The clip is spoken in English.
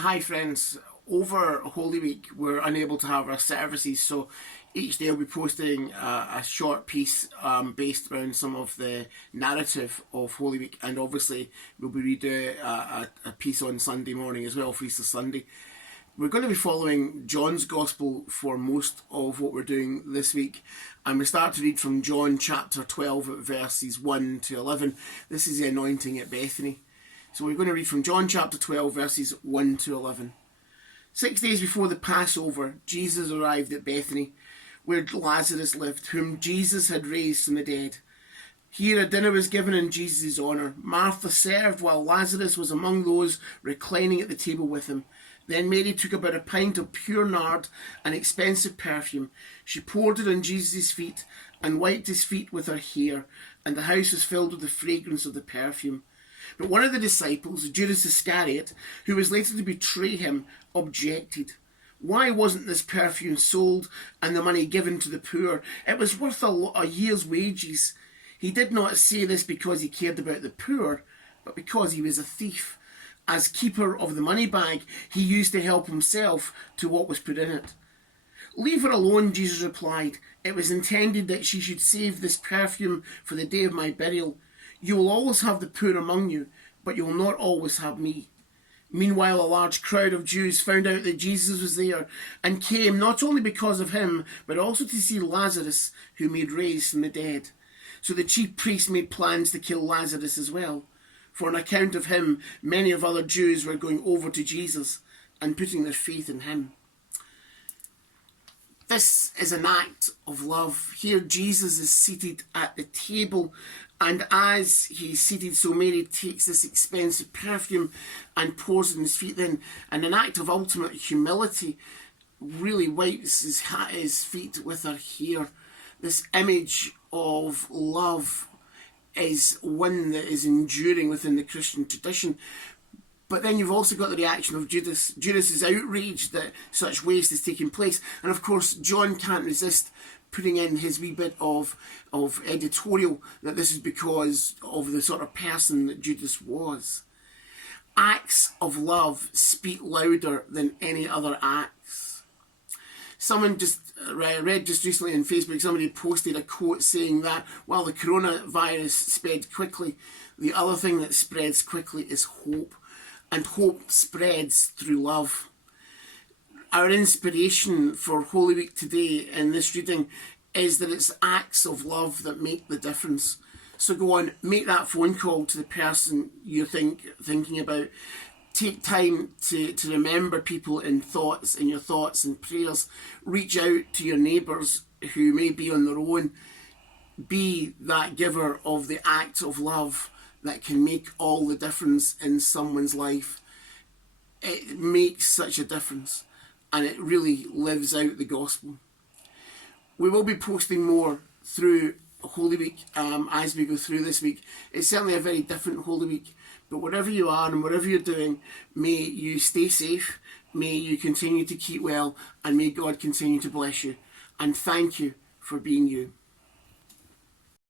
Hi friends, over Holy Week we're unable to have our services, so each day I'll be posting a short piece based around some of the narrative of Holy Week, and obviously we'll be redoing a piece on Sunday morning as well for Easter Sunday. We're going to be following John's Gospel for most of what we're doing this week, and we start to read from John chapter 12 verses 1 to 11. This is the anointing at Bethany. So we're going to read from John chapter 12 verses 1 to 11. 6 days before the Passover, Jesus arrived at Bethany, where Lazarus lived, whom Jesus had raised from the dead. Here a dinner was given in Jesus' honour. Martha served while Lazarus was among those reclining at the table with him. Then Mary took about a pint of pure nard, an expensive perfume. She poured it on Jesus' feet and wiped his feet with her hair, and the house was filled with the fragrance of the perfume. But one of the disciples, Judas Iscariot, who was later to betray him, objected. Why wasn't this perfume sold and the money given to the poor? It was worth a year's wages. He did not say this because he cared about the poor, but because he was a thief. As keeper of the money bag, he used to help himself to what was put in it. Leave her alone, Jesus replied. It was intended that she should save this perfume for the day of my burial. You will always have the poor among you, but you will not always have me. Meanwhile, a large crowd of Jews found out that Jesus was there and came not only because of him, but also to see Lazarus, whom he had raised from the dead. So the chief priests made plans to kill Lazarus as well. For on account of him, many of other Jews were going over to Jesus and putting their faith in him. This is an act of love. Here Jesus is seated at the table, and as he's seated, so Mary takes this expensive perfume and pours it in his feet then, and an act of ultimate humility, really wipes his feet with her hair. This image of love is one that is enduring within the Christian tradition. But then you've also got the reaction of Judas. Judas is outraged that such waste is taking place. And of course, John can't resist putting in his wee bit of editorial that this is because of the sort of person that Judas was. Acts of love speak louder than any other acts. Someone read just recently on Facebook, somebody posted a quote saying that while the coronavirus spread quickly, the other thing that spreads quickly is hope. And hope spreads through love. Our inspiration for Holy Week today in this reading is that it's acts of love that make the difference. So go on, make that phone call to the person you're thinking about. Take time to remember people in your thoughts and prayers. Reach out to your neighbours who may be on their own. Be that giver of the act of love that can make all the difference in someone's life. It makes such a difference, and it really lives out the gospel. We will be posting more through Holy Week as we go through this week. It's certainly a very different Holy Week, but wherever you are and whatever you're doing, may you stay safe, may you continue to keep well, and may God continue to bless you. And thank you for being you.